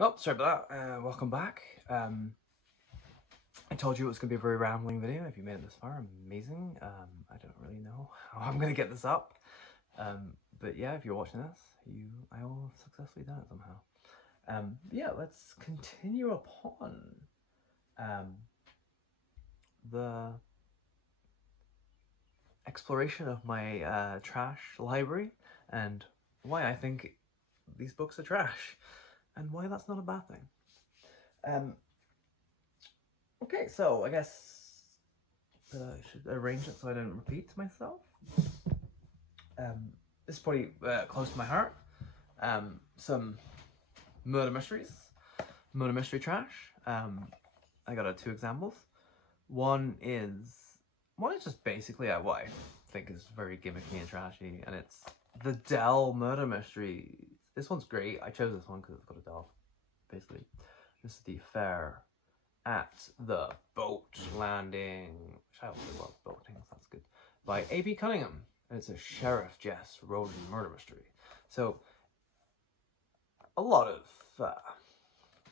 Oh, sorry about that. Welcome back. I told you it was going to be a very rambling video. If you made it this far, amazing. I don't really know how I'm going to get this up. But yeah, if you're watching this, I will have successfully done it somehow. Yeah, let's continue upon the exploration of my trash library and why I think these books are trash and why that's not a bad thing. Okay, so I guess I should arrange it so I don't repeat myself. This is pretty close to my heart. Some murder mystery trash. I got two examples. One is just basically what I think is very gimmicky and trashy, and it's the Dell murder mystery. This one's great. I chose this one because it's got a dog. Basically, this is the affair at the boat landing, which I also love boating, so that's good, by A.B. Cunningham. And it's a Sheriff Jess Roden murder mystery. So a lot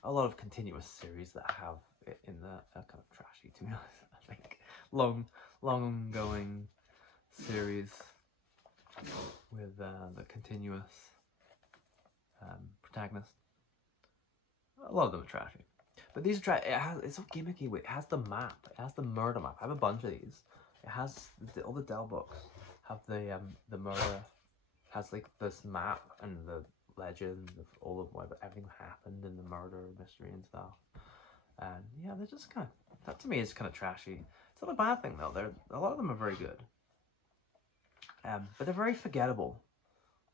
of continuous series that have it in the kind of trashy, to be honest. I think long going series with the continuous protagonist. A lot of them are trashy. But these are it's so gimmicky. It has the map. It has the murder map. I have a bunch of these. It has all the Dell books have the murder, has like this map and the legend of all of what everything happened in the murder mystery and stuff. And yeah, they're just kind of, that to me is kind of trashy. It's not a bad thing though. A lot of them are very good. But they're very forgettable.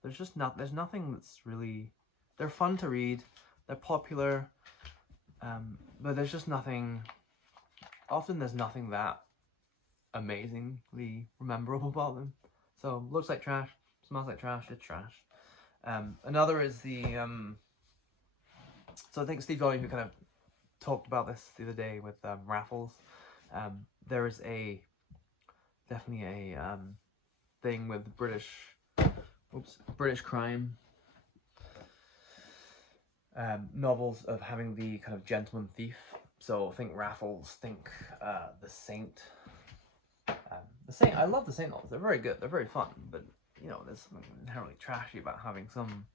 There's nothing that's really, they're fun to read. They're popular. But there's just nothing, often there's nothing that amazingly memorable about them. So, looks like trash, smells like trash, it's trash. Another is the, so I think Steve Dolly, who kind of talked about this the other day with raffles, there is definitely a thing with British crime novels of having the kind of gentleman thief. So think Raffles, think the Saint. The Saint, I love the Saint novels. They're very good. They're very fun. But you know, there's something inherently trashy about having some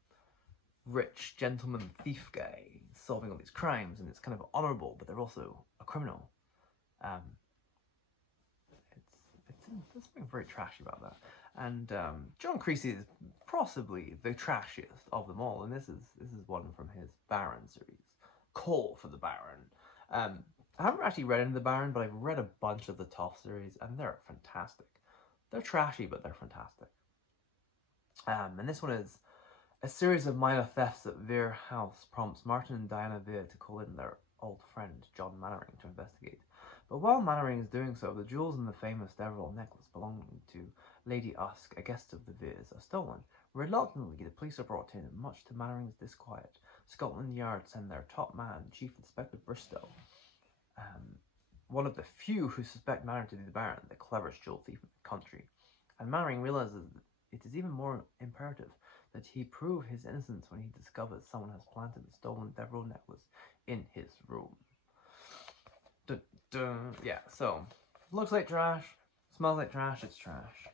rich gentleman thief guy solving all these crimes, and it's kind of honourable, but they're also a criminal. There's something very trashy about that. And John Creasy is possibly the trashiest of them all, and this is one from his Baron series, Call for the Baron. I haven't actually read any of the Baron, but I've read a bunch of the Toff series, and they're fantastic. They're trashy, but they're fantastic. And this one is a series of minor thefts at Vere House prompts Martin and Diana Vere to call in their old friend John Mannering to investigate. But while Mannering is doing so, the jewels in the famous Deverell necklace belonging to Lady Usk, a guest of the Veres, are stolen. Reluctantly, the police are brought in, and much to Mannering's disquiet, Scotland Yard send their top man, Chief Inspector Bristow, one of the few who suspect Mannering to be the Baron, the cleverest jewel thief in the country. And Mannering realizes that it is even more imperative that he prove his innocence when he discovers someone has planted the stolen Deverell necklace in his room. Yeah, so looks like trash, smells like trash, it's trash.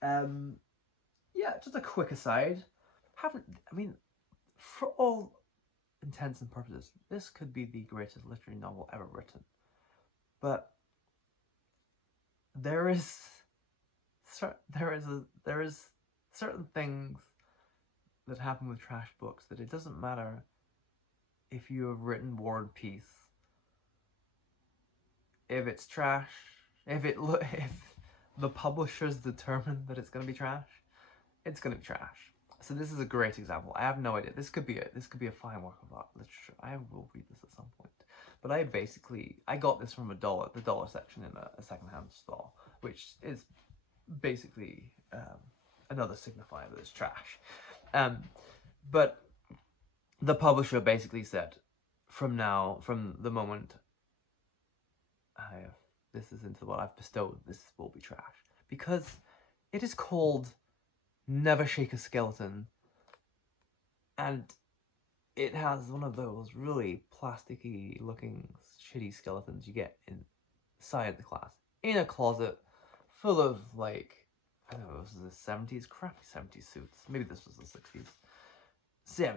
Yeah, just a quick aside. For all intents and purposes, this could be the greatest literary novel ever written. But there is certain things that happen with trash books that it doesn't matter if you have written War and Peace. If it's trash, if the publishers determine that it's going to be trash, it's going to be trash. So this is a great example. I have no idea. This could be a fine work of art literature. I will read this at some point. But I got this from the dollar section in a secondhand store, which is basically another signifier that it's trash. But the publisher basically said, from the moment this is into what I've bestowed, this will be trash. Because it is called Never Shake a Skeleton, and it has one of those really plasticky looking shitty skeletons you get inside the class in a closet full of like, I don't know, this is the 70s, crappy 70s suits. Maybe this was the 60s.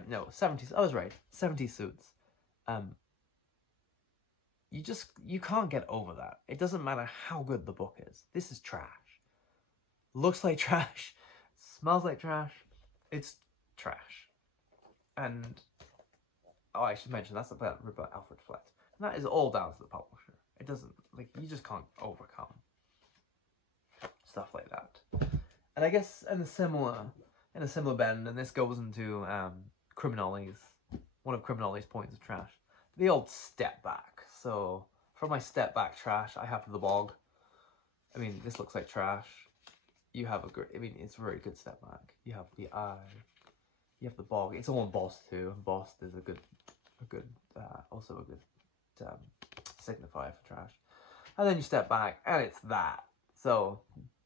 No, 70s. I was right. 70s suits. You can't get over that. It doesn't matter how good the book is. This is trash. Looks like trash. Smells like trash. It's trash. And oh, I should mention that's about Alfred Flett. And that is all down to the publisher. It doesn't, like, you just can't overcome stuff like that. And I guess in a similar bend, and this goes into Criminoli's, one of Criminoli's points of trash, the old step back. So for my step back trash, I have the bog. I mean, this looks like trash. You have a great, I mean, it's a very good step back. You have the eye. You have the bog. It's all embossed too. Embossed is also a good signifier for trash. And then you step back, and it's that. So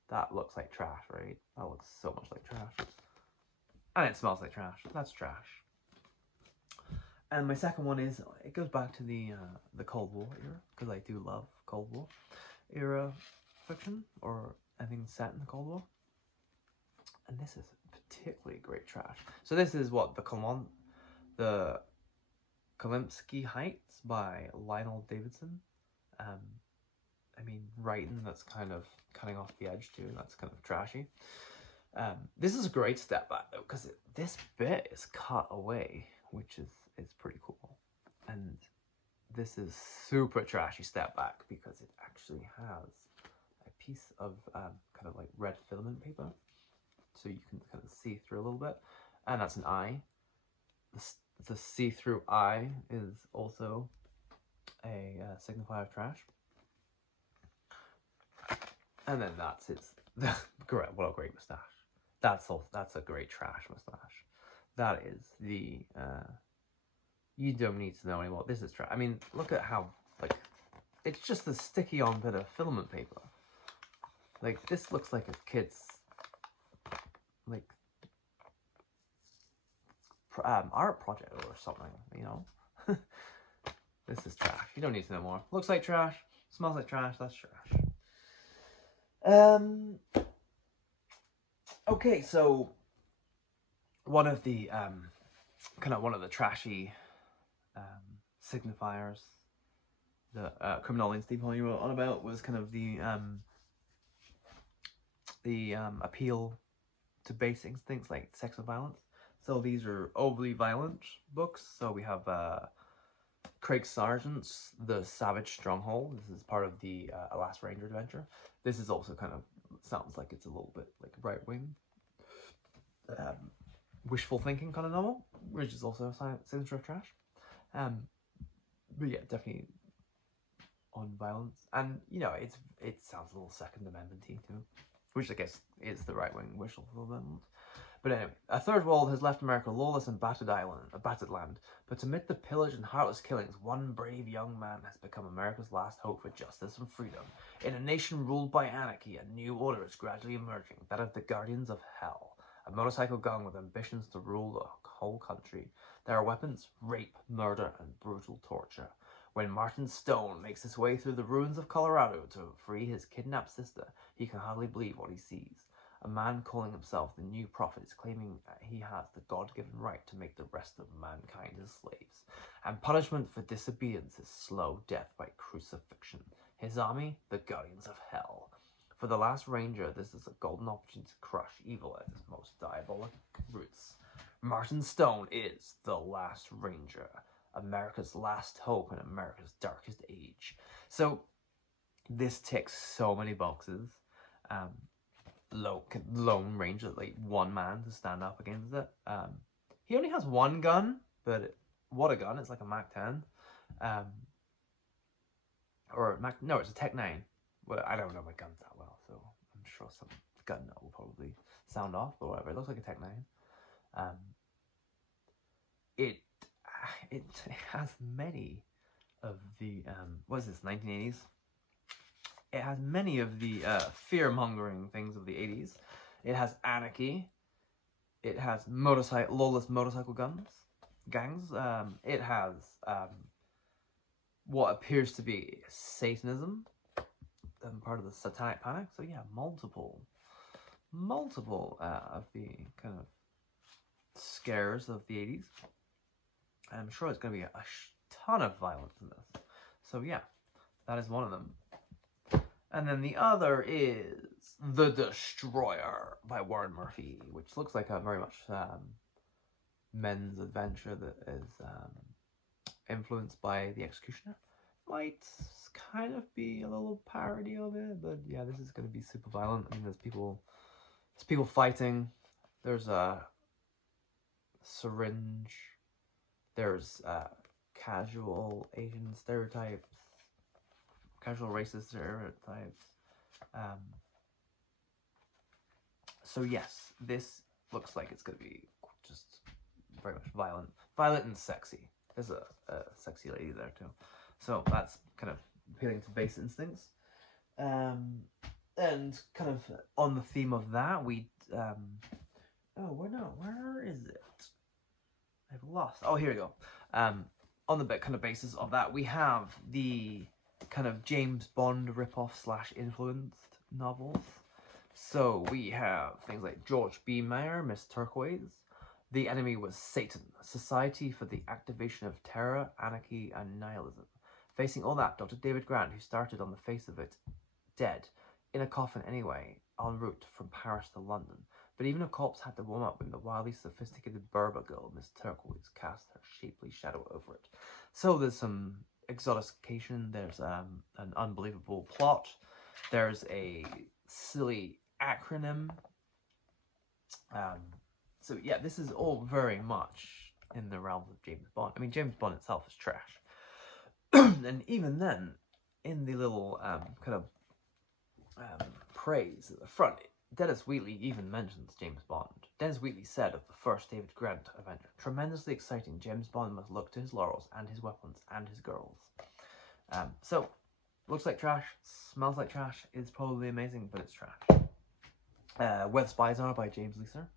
that looks like trash, right? That looks so much like trash. And it smells like trash. That's trash. And my second one is, it goes back to the Cold War era, because I do love Cold War era fiction, or anything set in the Cold War. And this is particularly great trash. So this is what, the Kolimsky Heights by Lionel Davidson. I mean, writing that's kind of cutting off the edge too. That's kind of trashy. This is a great step back though, because this bit is cut away, which is pretty cool. And this is super trashy step back because it actually has a piece of kind of like red filament paper, so you can kind of see through a little bit, and that's an eye. The see-through eye is also a signifier of trash. And then that's its what a great mustache. That's a great trash mustache. That is the you don't need to know anymore. This is trash. I mean, look at how, like, it's just a sticky on bit of filament paper. Like, this looks like a kid's, like, art project or something, you know? This is trash. You don't need to know more. Looks like trash, smells like trash, that's trash. Okay, so one of the trashy signifiers that Criminal and Steve Holly wrote on about was kind of the appeal to basic things like sex and violence. So these are overly violent books. So we have Craig Sargent's The Savage Stronghold. This is part of the Last Ranger adventure. This is also kind of, sounds like it's a little bit like right-wing, wishful thinking kind of novel, which is also a signature of trash. But yeah, definitely on violence. And, you know, it sounds a little Second Amendment-y too, which I guess is the right-wing wishful fulfillment. But anyway, a third world has left America lawless and battered land, but amid the pillage and heartless killings, one brave young man has become America's last hope for justice and freedom. In a nation ruled by anarchy, a new order is gradually emerging, that of the Guardians of Hell, a motorcycle gang with ambitions to rule the whole country. There are weapons, rape, murder, and brutal torture. When Martin Stone makes his way through the ruins of Colorado to free his kidnapped sister, he can hardly believe what he sees. A man calling himself the new prophet is claiming that he has the God-given right to make the rest of mankind his slaves. And punishment for disobedience is slow death by crucifixion. His army, the Guardians of Hell. For the Last Ranger, this is a golden opportunity to crush evil at its most diabolic roots. Martin Stone is the Last Ranger, America's last hope in America's darkest age. So this ticks so many boxes. Lone Ranger, like one man to stand up against it. He only has one gun, but what a gun! It's like a Mac 10, no, it's a Tech 9. Well, I don't know my guns that well, so I'm sure some gun nut will probably sound off, but whatever. It looks like a Tech 9. It has many of the what is this, 1980s? It has many of the fear-mongering things of the 80s. It has anarchy. It has lawless motorcycle guns. gangs. It has what appears to be Satanism, part of the Satanic Panic. So yeah, multiple of the kind of scares of the 80s. I'm sure it's going to be a ton of violence in this. So yeah, that is one of them. And then the other is The Destroyer by Warren Murphy, which looks like a very much men's adventure that is influenced by The Executioner. Might kind of be a little parody of it, but yeah, this is going to be super violent. I mean, there's people fighting. There's a syringe. There's casual Asian stereotypes, casual racist stereotypes. So yes, this looks like it's going to be just very much violent and sexy. There's a sexy lady there too, so that's kind of appealing to base instincts. And kind of on the theme of that, we where is it? I've lost. Oh, here we go. On the kind of basis of that, we have the kind of James Bond ripoff / influenced novels. So we have things like George B. Meyer, Miss Turquoise. The Enemy Was Satan, Society for the Activation of Terror, Anarchy, and Nihilism. Facing all that, Dr. David Grant, who started on the face of it, dead, in a coffin anyway, en route from Paris to London. But even a corpse had to warm up when the wildly sophisticated Berber girl, Miss Turquoise, cast her shapely shadow over it. So there's some exotification, there's an unbelievable plot, there's a silly acronym. So yeah, this is all very much in the realms of James Bond. I mean, James Bond itself is trash. And even then, in the little kind of praise at the front, Dennis Wheatley even mentions James Bond. Dennis Wheatley said of the first David Grant adventure, tremendously exciting, James Bond must look to his laurels and his weapons and his girls. So, looks like trash, smells like trash, is probably amazing, but it's trash. Where the Spies Are by James Leeser,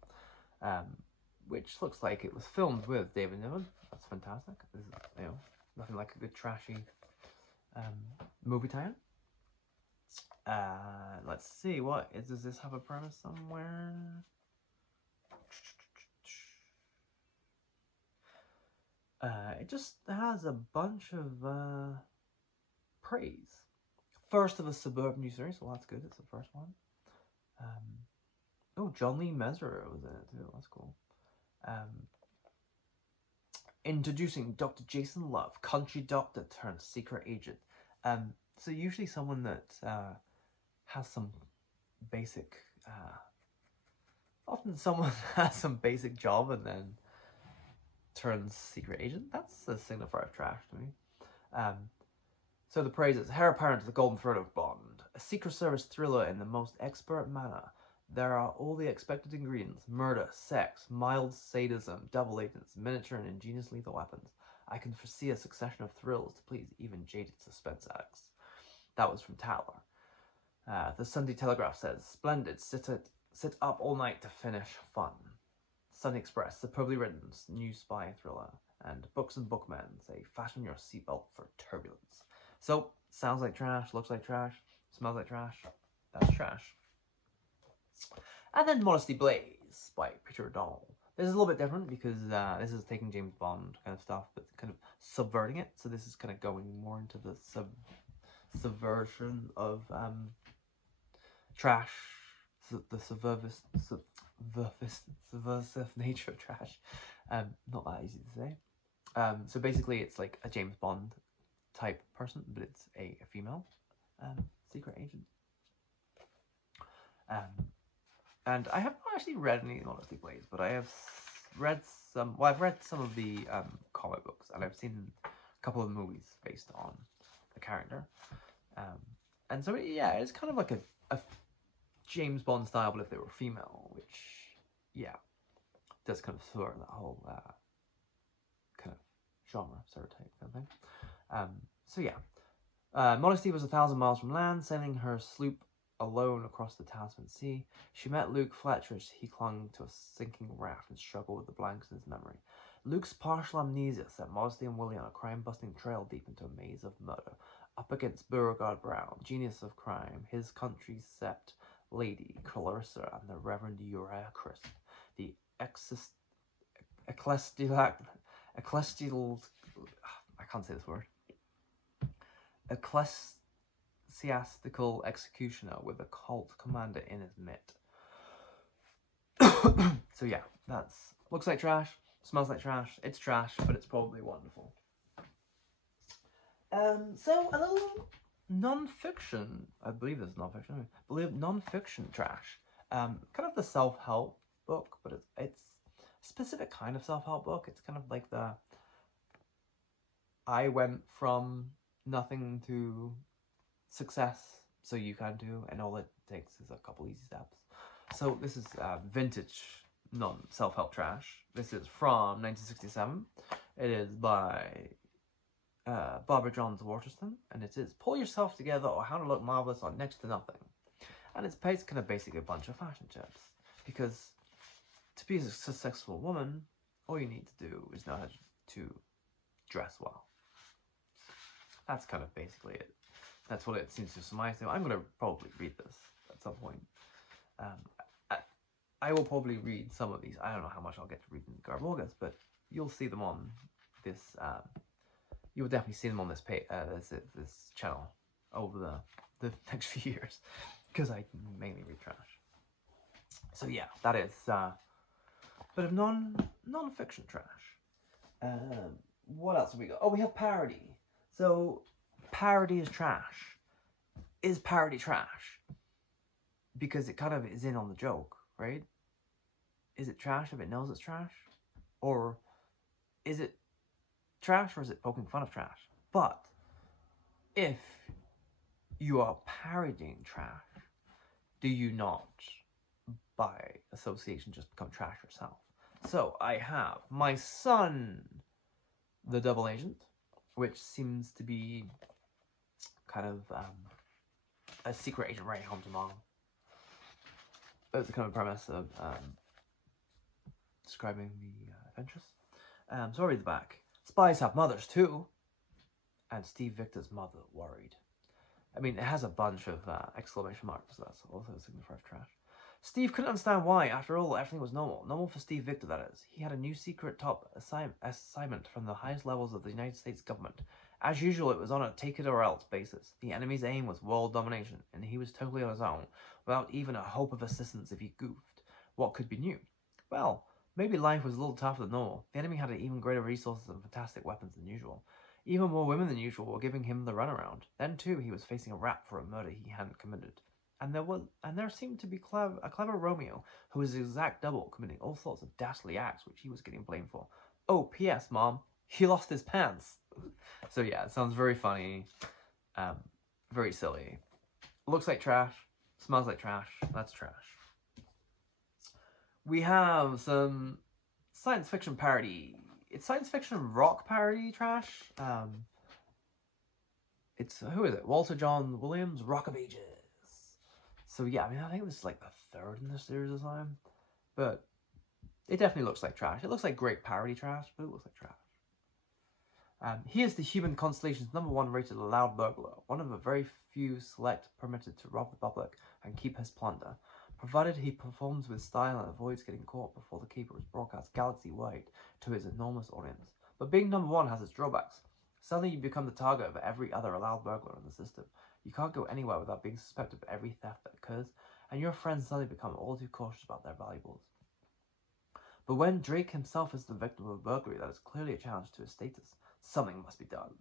which looks like it was filmed with David Niven. That's fantastic. This is, nothing like a good trashy movie tie-in. Let's see, does this have a premise somewhere? It just has a bunch of praise. First of a suburban new series, well that's good, it's the first one. John Lee Mesrer was in it too, that's cool. Introducing Dr. Jason Love, country doctor turned secret agent. So usually someone that has some basic, often someone has some basic job and then turns secret agent. That's a signifier of trash to me. So the praise is, heir apparent to the golden thread of Bond, a Secret Service thriller in the most expert manner. There are all the expected ingredients: murder, sex, mild sadism, double agents, miniature and ingenious lethal weapons. I can foresee a succession of thrills to please even jaded suspense addicts. That was from Towler. The Sunday Telegraph says, splendid, sit up all night to finish fun. Sunday Express, superbly written new spy thriller. And Books and Bookmen say, fasten your seatbelt for turbulence. So, sounds like trash, looks like trash, smells like trash. That's trash. And then Modesty Blaze by Peter O'Donnell. This is a little bit different because this is taking James Bond kind of stuff, but kind of subverting it. So this is kind of going more into the subversion of trash, the subversive nature of trash. Not that easy to say. So basically it's like a James Bond type person, but it's a female secret agent. And I haven't actually read any Modesty Blaze, but I have read some. Well, I've read some of the comic books, and I've seen a couple of movies based on the character. And so yeah, it's kind of like a James Bond style, but if they were female, which yeah, does kind of throw that whole kind of genre stereotype kind of thing. So yeah, Modesty was 1,000 miles from land, sailing her sloop alone across the Tasman Sea. She met Luke Fletcher as he clung to a sinking raft and struggled with the blanks in his memory. Luke's partial amnesia set Modesty and Willie on a crime-busting trail deep into a maze of murder. Up against Beauregard Brown, genius of crime, his country's sept lady, Clarissa, and the Reverend Uriah Crisp, the ecclesial, I can't say this word, ecclesiastical executioner with a cult commander in his mitt. So yeah, that's, looks like trash, smells like trash, it's trash, but it's probably wonderful. So a little non-fiction, I believe this is non-fiction, I believe non-fiction trash. Kind of the self-help book, but it's a specific kind of self-help book. It's kind of like the, I went from nothing to success, so you can do, and all it takes is a couple easy steps. So this is vintage non-self-help trash. This is from 1967. It is by Barbara Johns Waterston, and it is Pull Yourself Together or How to Look Marvelous on Next to Nothing. And it's kind of basically a bunch of fashion tips, because to be a successful woman, all you need to do is know how to dress well. That's kind of basically it. That's what it seems to surmise. So I'm going to probably read this at some point. I will probably read some of these. I don't know how much I'll get to read in Garbaugust, but you'll see them on this. You will definitely see them on this this channel over the next few years, because I mainly read trash. So yeah, that is a bit of non-fiction trash. What else have we got? Oh, we have parody. So parody is trash. Is parody trash? Because it kind of is in on the joke, right? Is it trash if it knows it's trash? Or is it trash, or is it poking fun of trash? But if you are parodying trash, do you not, by association, just become trash yourself? So I have My Son, the Double Agent, which seems to be kind of a secret agent writing home to mom. It's the kind of premise of describing the adventures. So I'll read the back. Spies have mothers too. And Steve Victor's mother worried. I mean, it has a bunch of exclamation marks, so that's also a signifier of trash. Steve couldn't understand why. After all, everything was normal. Normal for Steve Victor, that is. He had a new secret top assignment from the highest levels of the United States government. As usual, it was on a take-it-or-else basis. The enemy's aim was world domination, and he was totally on his own, without even a hope of assistance if he goofed. What could be new? Well, maybe life was a little tougher than normal. The enemy had even greater resources and fantastic weapons than usual. Even more women than usual were giving him the runaround. Then, too, he was facing a rap for a murder he hadn't committed. And there seemed to be a clever Romeo, who was his exact double, committing all sorts of dastardly acts which he was getting blamed for. Oh, P.S., Mom, he lost his pants. So yeah, it sounds very funny, very silly. Looks like trash, smells like trash, that's trash. We have some science fiction parody. It's science fiction rock parody trash. It's, who is it? Walter John Williams, Rock of Ages. So yeah, I mean, I think this is like the third in the series of time, but it definitely looks like trash. It looks like great parody trash, but it looks like trash. He is the human constellation's #1 rated loud burglar, one of a very few select permitted to rob the public and keep his plunder, provided he performs with style and avoids getting caught before the keeper is broadcast galaxy-wide to his enormous audience. But being #1 has its drawbacks. Suddenly you become the target of every other allowed burglar in the system. You can't go anywhere without being suspected of every theft that occurs, and your friends suddenly become all too cautious about their valuables. But when Drake himself is the victim of a burglary that is clearly a challenge to his status, something must be done.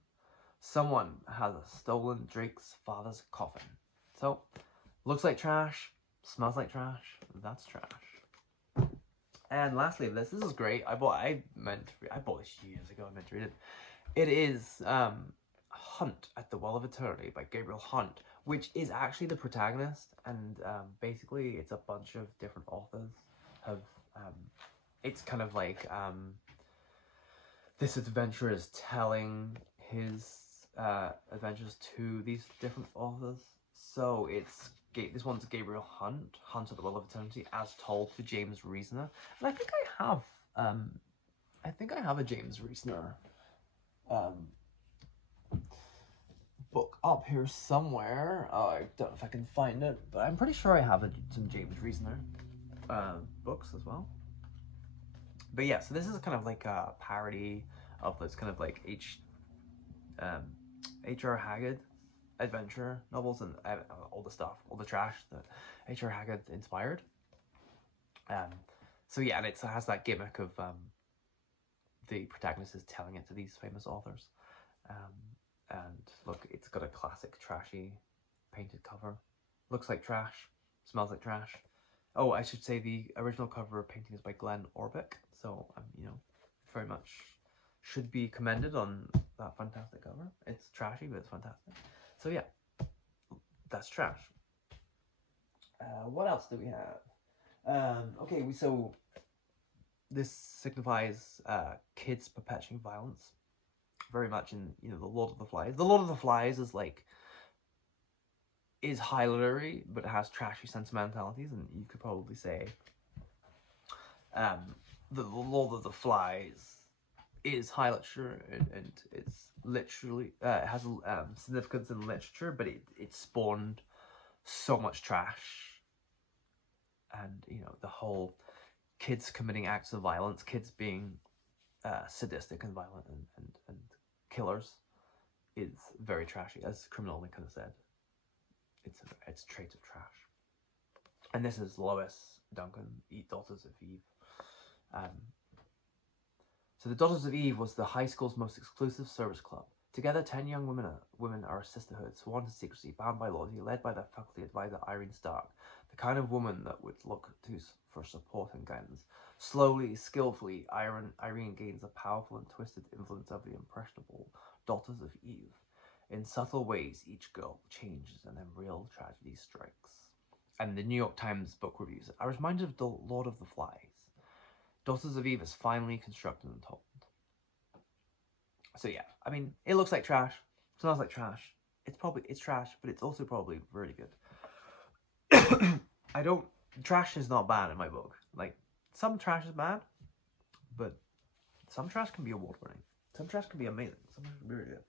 Someone has stolen Drake's father's coffin. So, looks like trash, smells like trash, that's trash. And lastly, this is great. I bought this years ago. I meant to read it. It is Hunt at the Well of Eternity by Gabriel Hunt, which is actually the protagonist, and basically it's a bunch of different authors have. It's kind of like this adventurer is telling his adventures to these different authors. So it's this one's Gabriel Hunt, Hunt at the Well of Eternity, as told to James Reasoner. And I think I I think I have a James Reesner book up here somewhere. I don't know if I can find it, but I'm pretty sure I have some James Reesner books as well. But yeah, so this is kind of like a parody of this kind of like H.R. Haggard adventure novels and all the stuff, all the trash that H.R. Haggard inspired. So yeah, and it has that gimmick of the protagonist is telling it to these famous authors. And look, it's got a classic trashy painted cover. Looks like trash, smells like trash. Oh, I should say the original cover painting is by Glenn Orbeck, so you know, very much should be commended on that fantastic cover. It's trashy, but it's fantastic. So yeah, that's trash. What else do we have? Okay, so this signifies kids perpetuating violence, very much in, you know, the Lord of the Flies. The Lord of the Flies is high literary, but it has trashy sentimentalities, and you could probably say the Lord of the Flies is high literature, and it's literally it has significance in literature, but it spawned so much trash, and you know, the whole kids committing acts of violence, kids being sadistic and violent and killers, is very trashy, as Criminal Link has said. It's traits of trash. And this is Lois Duncan, Daughters of Eve. So the Daughters of Eve was the high school's most exclusive service club. Together, 10 young women are a sisterhood, sworn to secrecy, bound by loyalty, led by their faculty advisor Irene Stark, the kind of woman that would look to for support and guidance. Slowly, skillfully, Irene gains a powerful and twisted influence of the impressionable Daughters of Eve. In subtle ways, each girl changes and then real tragedy strikes. And the New York Times book reviews, I was reminded of the Lord of the Flies. Daughters of Eve is finely constructed and told. So yeah, I mean, it looks like trash, smells like trash. It's trash, but it's also probably really good. Trash is not bad in my book. Like, some trash is bad, but some trash can be award-winning. Some trash can be amazing. Some trash can be really good.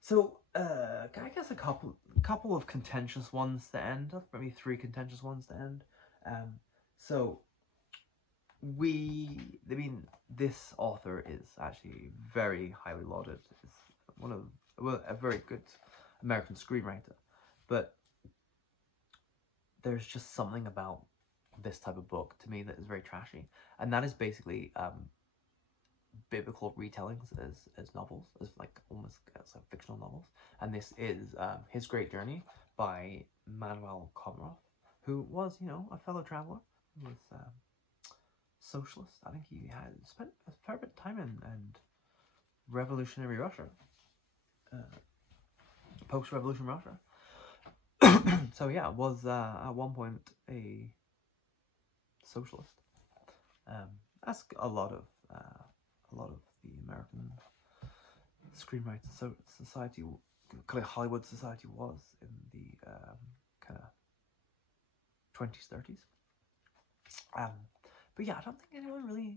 So, I guess a couple of contentious ones to end. Maybe 3 contentious ones to end. This author is actually very highly lauded. It's a very good American screenwriter, but there's just something about this type of book to me that is very trashy, and that is basically biblical retellings as novels, as like almost as like fictional novels. And this is His Great Journey by Manuel Komroff, who was, you know, a fellow traveler, who was socialist. I think he had spent a fair bit of time in revolutionary Russia, post-revolution Russia. So yeah, was at one point a socialist, as a lot of the American screenwriting society, kind of Hollywood society, was in the kind of 20s, 30s. But yeah, I don't think anyone really.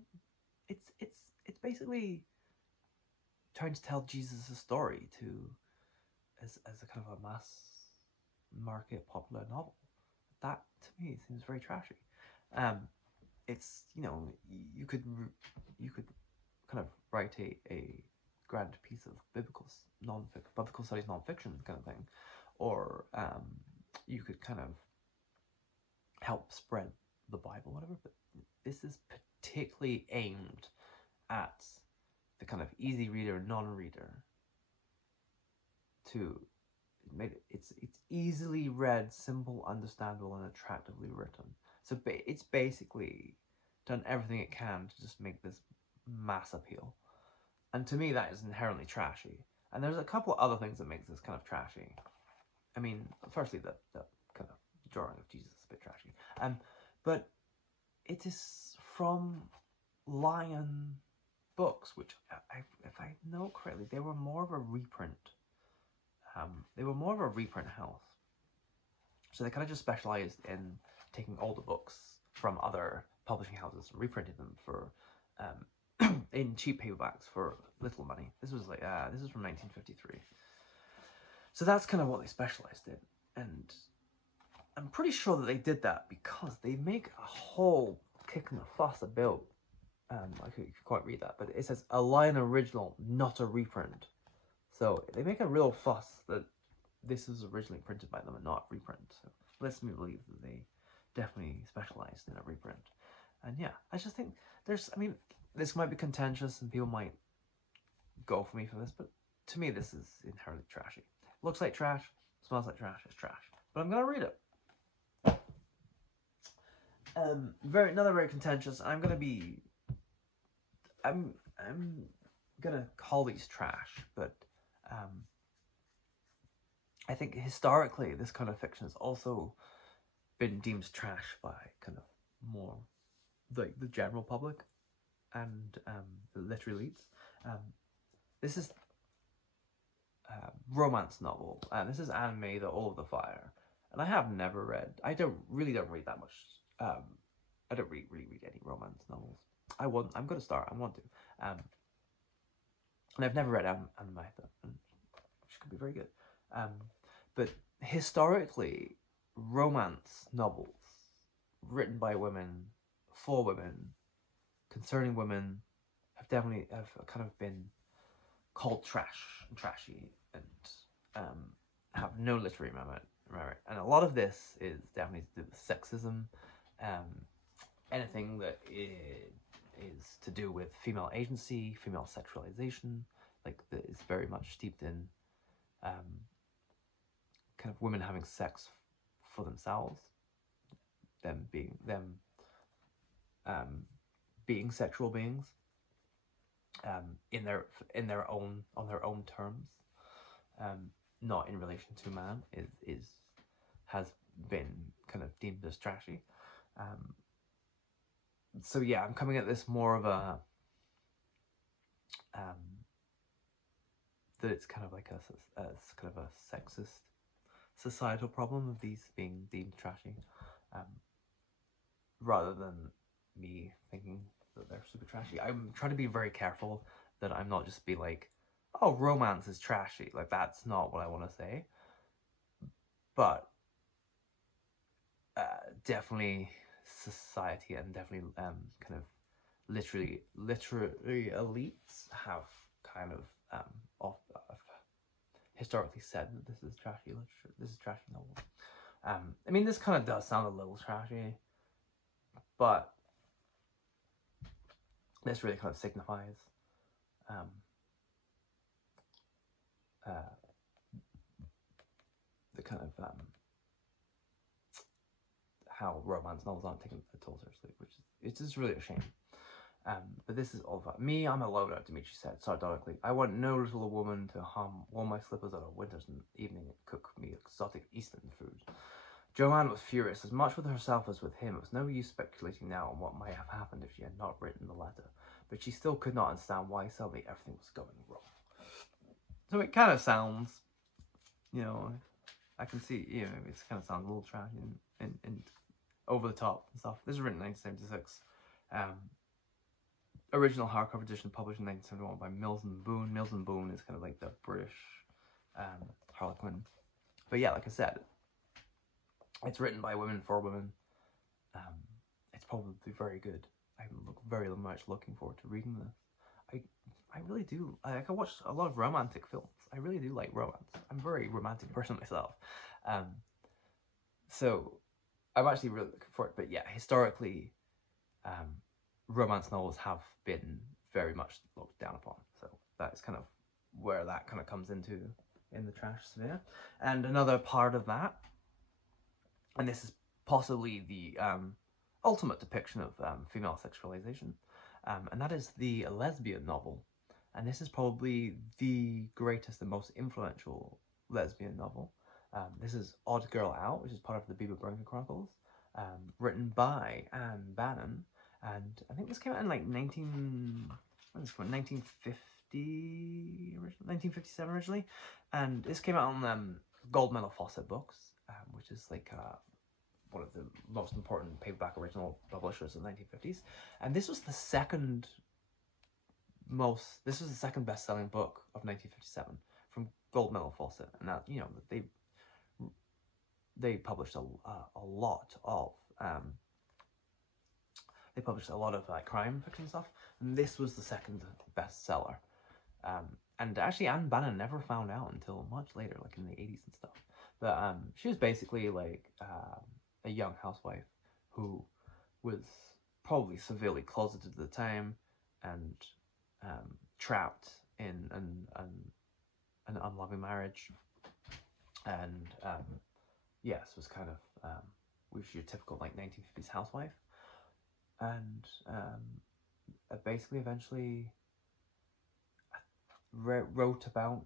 It's basically trying to tell Jesus' story as a kind of a mass market popular novel. That to me seems very trashy. It's, you know, you could kind of write a grand piece of biblical studies nonfiction kind of thing, or you could kind of help spread the Bible, whatever. But this is particularly aimed at the kind of easy reader, non-reader. It's easily read, simple, understandable, and attractively written. So it's basically done everything it can to just make this mass appeal. And to me, that is inherently trashy. And there's a couple other things that makes this kind of trashy. I mean, firstly, the kind of drawing of Jesus is a bit trashy. But it is from Lion Books, which, if I know correctly, they were more of a reprint. They were more of a reprint house. So they kind of just specialized in taking older books from other publishing houses and reprinting them for in cheap paperbacks for little money. This was like this is from 1953. So that's kind of what they specialized in, and I'm pretty sure that they did that because they make a whole kick and a fuss about. I could quite read that, but it says a line original, not a reprint. So they make a real fuss that this was originally printed by them and not reprint. So lets me believe that they definitely specialized in a reprint. And yeah, I just think I mean, this might be contentious and people might go for me for this, but to me this is inherently trashy. Looks like trash, smells like trash, it's trash. But I'm gonna read it. Another very contentious. I'm gonna call these trash, but I think historically this kind of fiction has also been deemed trash by kind of more the general public and the literary elites. This is a romance novel, and this is Anne May, The All of the Fire, and I have never read. I don't read that much. I don't really read any romance novels. I'm going to start. I want to. And I've never read Anne May, which could be very good. But historically, romance novels written by women, for women, concerning women, have kind of been called trashy, and have no literary merit. And a lot of this is definitely to do with sexism, anything that is to do with female agency, female sexualization, like that is very much steeped in kind of women having sex for themselves, them being sexual beings, on their own terms, not in relation to man, has been kind of deemed as trashy. So yeah, I'm coming at this more of a that it's kind of like a kind of a sexist societal problem of these being deemed trashy, rather than me thinking that they're super trashy. I'm trying to be very careful that I'm not just be like, oh, romance is trashy. Like, that's not what I want to say. But definitely society and definitely kind of literary elites have kind of historically said that this is trashy literature. This is trashy novel. I mean, this kind of does sound a little trashy, but this really kind of signifies the kind of how romance novels aren't taken at all seriously, which is really a shame. But this is all about me. I'm a loner, Dimitri said sardonically. I want no little woman to warm my slippers on a winter's evening and cook me exotic Eastern food. Joanne was furious, as much with herself as with him. It was no use speculating now on what might have happened if she had not written the letter, but she still could not understand why suddenly everything was going wrong. So it kind of sounds, I can see, it kind of sounds a little trashy and over the top and stuff. This was written in 1976. Original hardcover edition published in 1971 by Mills and Boon. Mills and Boon is kind of like the British Harlequin. But yeah, like I said, it's written by women for women. It's probably very good. I'm very much looking forward to reading this. I really do. I watch a lot of romantic films. I really do like romance. I'm a very romantic person myself. So I'm actually really looking forward. But yeah, historically, romance novels have been very much looked down upon. So that's kind of where that kind of comes into in the trash sphere. And another part of that, and this is possibly the ultimate depiction of female sexualization, and that is the lesbian novel. And this is probably the greatest and most influential lesbian novel. This is Odd Girl Out, which is part of the Bieber Bronte Chronicles, written by Anne Bannon. And I think this came out in like 1957 originally. And this came out on Gold Medal Fawcett Books, which is like one of the most important paperback original publishers in the 1950s, and this was the second best-selling book of 1957 from Goldmill Fawcett, and that, you know, they published a lot of like crime fiction stuff, and this was the second bestseller. And actually, Anne Bannon never found out until much later, like in the 80s and stuff. But she was basically like a young housewife who was probably severely closeted at the time and trapped in an unloving marriage. And yes, was kind of was your typical like 1950s housewife. And basically eventually wrote about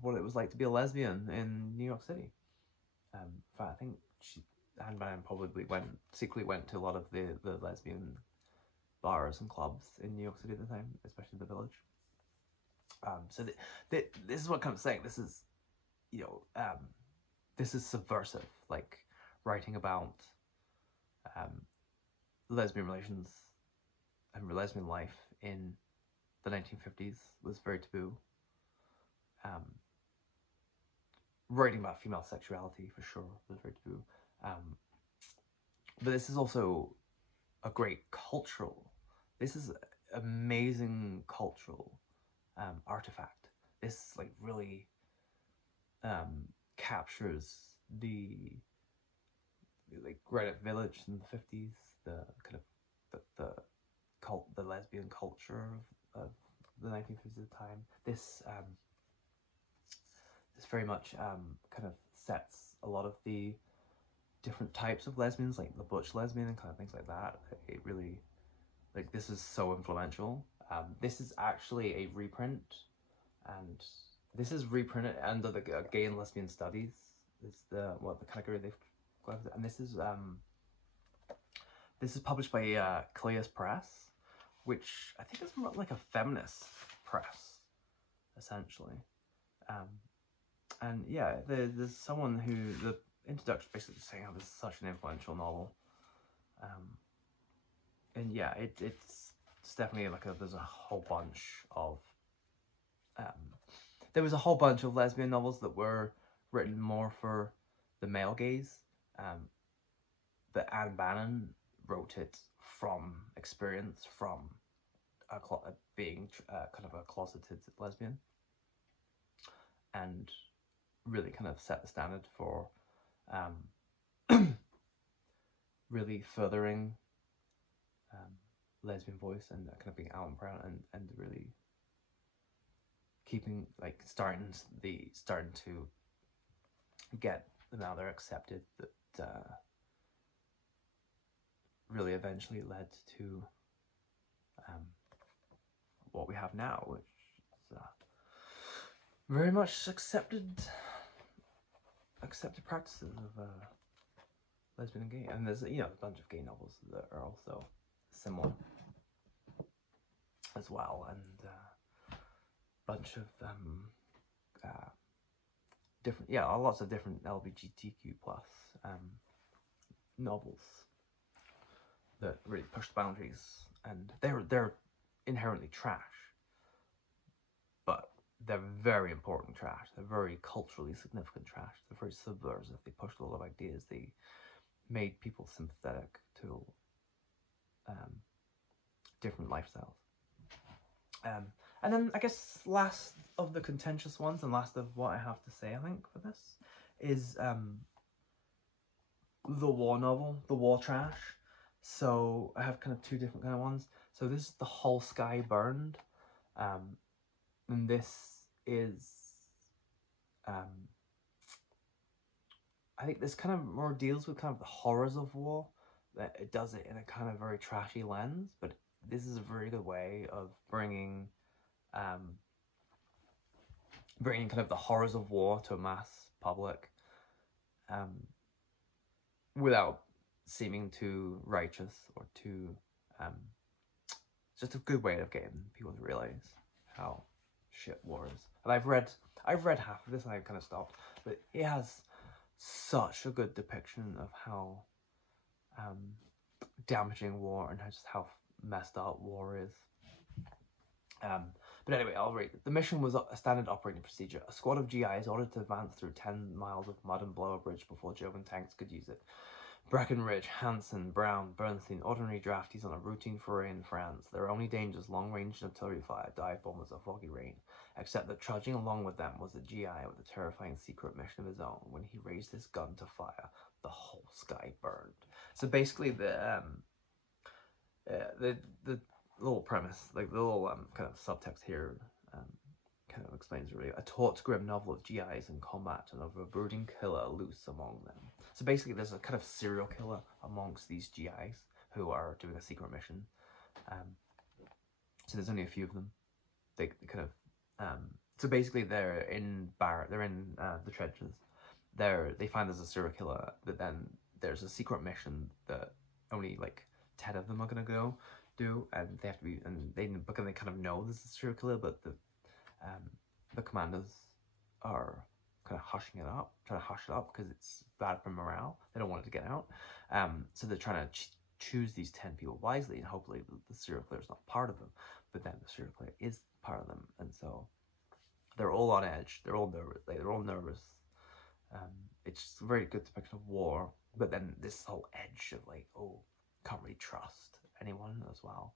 what it was like to be a lesbian in New York City. In fact, I think Anne Bannon probably secretly went to a lot of the lesbian bars and clubs in New York City at the time, especially the Village. So this is what I'm saying. This is, you know, this is subversive, like writing about lesbian relations and lesbian life in the 1950s was very taboo. Writing about female sexuality, for sure, was very taboo. But this is also a great this is amazing cultural artifact. This like really captures the like Greenwich Village in the 50s, the kind of the lesbian culture of the 1950s at the time. This very much kind of sets a lot of the different types of lesbians, like the butch lesbian and kind of things like that. It really, like, this is so influential. This is actually a reprint, and this is reprinted under the Gay and Lesbian Studies is the category they've got, and this is published by Cleus Press, which I think is more like a feminist press, essentially. And yeah, there's someone who, the introduction basically saying how this is such an influential novel. And yeah, it's definitely like there's a whole bunch of, there was a whole bunch of lesbian novels that were written more for the male gaze, but Anne Bannon wrote it from experience, from being kind of a closeted lesbian, and really kind of set the standard for really furthering lesbian voice and kind of being out and proud, and really keeping, like, starting to get now they're accepted, that really eventually led to what we have now, which is very much accepted practices of lesbian and gay. And there's, you know, a bunch of gay novels that are also similar as well, and a bunch of different, lots of different LGBTQ plus novels that really push the boundaries, and they're inherently trash, but they're very important trash. They're very culturally significant trash. They're very subversive. They pushed a lot of ideas. They made people sympathetic to different lifestyles. And then I guess last of the contentious ones, and last of what I have to say, I think, for this, is the war novel, the war trash. So I have kind of two different kind of ones. So this is The Whole Sky Burned, and this is, I think this kind of more deals with kind of the horrors of war. That it does it in a kind of very trashy lens, but this is a very good way of bringing kind of the horrors of war to a mass public, without seeming too righteous or too, it's just a good way of getting people to realize how shit war is. And I've read half of this and I kind of stopped, but it has such a good depiction of how damaging war and just how messed up war is. But anyway, I'll read it. The mission was a standard operating procedure. A squad of GIs ordered to advance through 10 miles of mud and blow a bridge before German tanks could use it. Breckinridge, Hansen, Brown, Bernstein, ordinary draftees on a routine foray in France. Their only dangers, long-range artillery fire, dive bombers, or foggy rain. Except that trudging along with them was a GI with a terrifying secret mission of his own. When he raised his gun to fire, the whole sky burned. So basically, the little premise, like the little kind of subtext here, kind of explains really a taut, grim novel of GIs in combat and of a brooding killer loose among them. So basically, there's a kind of serial killer amongst these GIs who are doing a secret mission. So there's only a few of them. They kind of so basically they're in the trenches. They find there's a serial killer, but then there's a secret mission that only like 10 of them are gonna go do, and they have to be, and they kind of know this is a serial killer, but the commanders are kind of hushing it up, trying to hush it up because it's bad for morale. They don't want it to get out. So they're trying to choose these 10 people wisely, and hopefully the serial killer is not part of them, but then the serial killer is part of them, and so they're all on edge. They're all nervous. They're all nervous. It's just a very good depiction of war, but then this whole edge of like, oh, can't really trust anyone as well.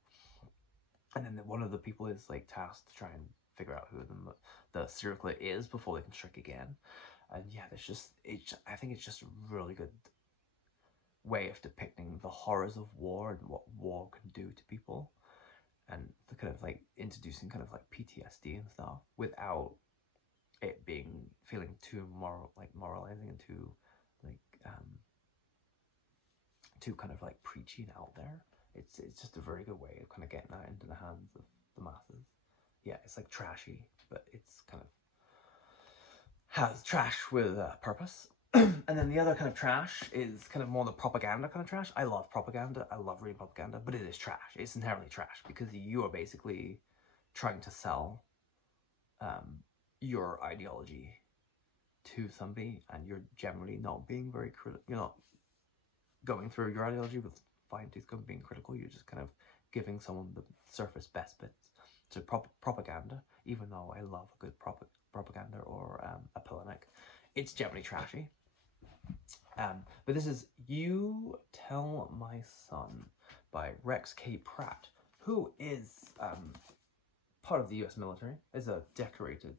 And then one of the people is like tasked to try and figure out who the serial killer is before they can strike again. And yeah, I think it's just a really good way of depicting the horrors of war and what war can do to people, and the kind of like introducing kind of like PTSD and stuff without it feeling too moralizing and too kind of like preachy and out there. It's just a very good way of kind of getting that into the hands of the masses. Yeah, it's like trashy, but it's kind of has trash with purpose. And then the other kind of trash is kind of more the propaganda kind of trash. I love propaganda. I love reading propaganda, but it is trash. It's inherently trash because you are basically trying to sell your ideology to somebody, and you're generally not being very critical. You're not going through your ideology with fine-tooth comb being critical. You're just kind of giving someone the surface best bits. So propaganda, even though I love a good propaganda or a polemic, it's generally trashy. But this is You Tell My Son by Rex K. Pratt, who is part of the US military, is a decorated,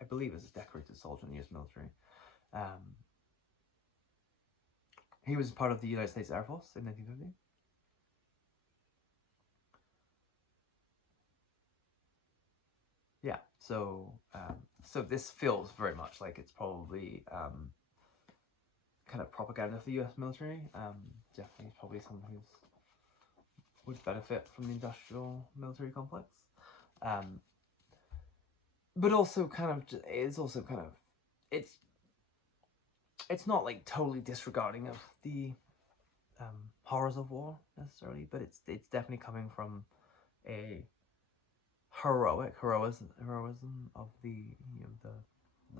I believe is a decorated soldier in the US military. He was part of the United States Air Force in 1950. Yeah, so this feels very much like it's probably kind of propaganda for the US military. Definitely probably someone who would benefit from the industrial military complex. But also it's not like totally disregarding of the horrors of war necessarily, but it's definitely coming from a heroism of the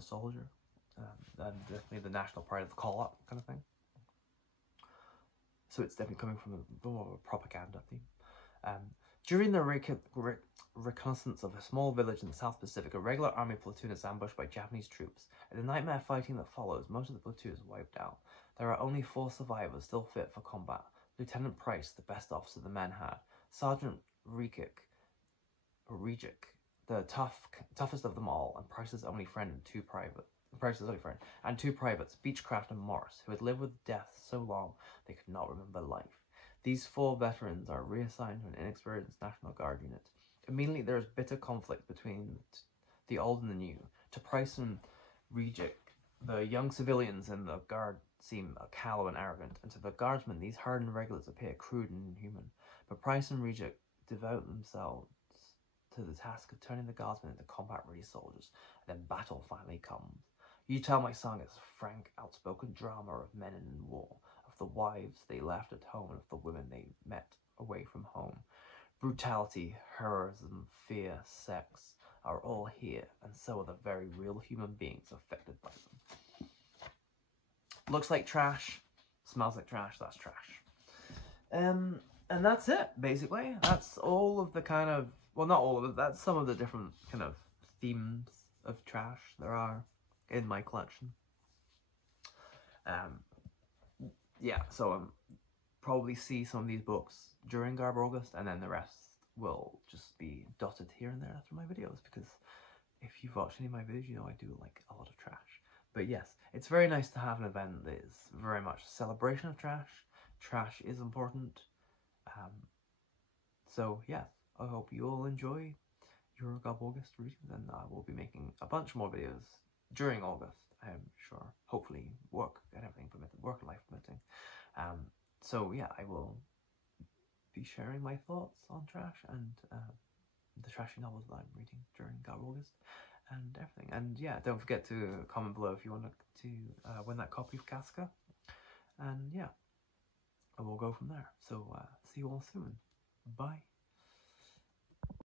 soldier, and definitely the national pride of the call-up kind of thing. So it's definitely coming from a propaganda theme. During the reconnaissance of a small village in the South Pacific, a regular army platoon is ambushed by Japanese troops. In the nightmare fighting that follows, most of the platoon is wiped out. There are only 4 survivors still fit for combat. Lieutenant Price, the best officer the men had. Sergeant Regic, the toughest of them all, and Price's only friend, and 2 privates, Beechcraft and Morris, who had lived with death so long they could not remember life. These 4 veterans are reassigned to an inexperienced National Guard unit. Immediately there is bitter conflict between the old and the new. To Price and Regic, the young civilians in the Guard seem callow and arrogant, and to the Guardsmen these hardened regulars appear crude and inhuman. But Price and Regic devote themselves to the task of turning the Guardsmen into combat-ready soldiers, and then battle finally comes. You Tell My Son is a frank, outspoken drama of men in war, of the wives they left at home, and of the women they met away from home. Brutality, heroism, fear, sex are all here, and so are the very real human beings affected by them. Looks like trash, smells like trash, that's trash. And that's it, basically. That's all of the kind of, well, not all of it, that's some of the different kind of themes of trash there are in my collection. Yeah, so probably see some of these books during Garbaugust, and then the rest will just be dotted here and there after my videos, because if you've watched any of my videos, you know I do like a lot of trash. But yes, it's very nice to have an event that is very much a celebration of trash. Trash is important. So yeah, I hope you all enjoy your Garbaugust readings, and I will be making a bunch more videos during August, I'm sure. Hopefully work and everything permitting, work and life permitting. So yeah, I will be sharing my thoughts on trash and the trashy novels that I'm reading during Garbaugust and everything. And yeah, don't forget to comment below if you want to win that copy of Casca. And yeah, I will go from there. So see you all soon. Bye.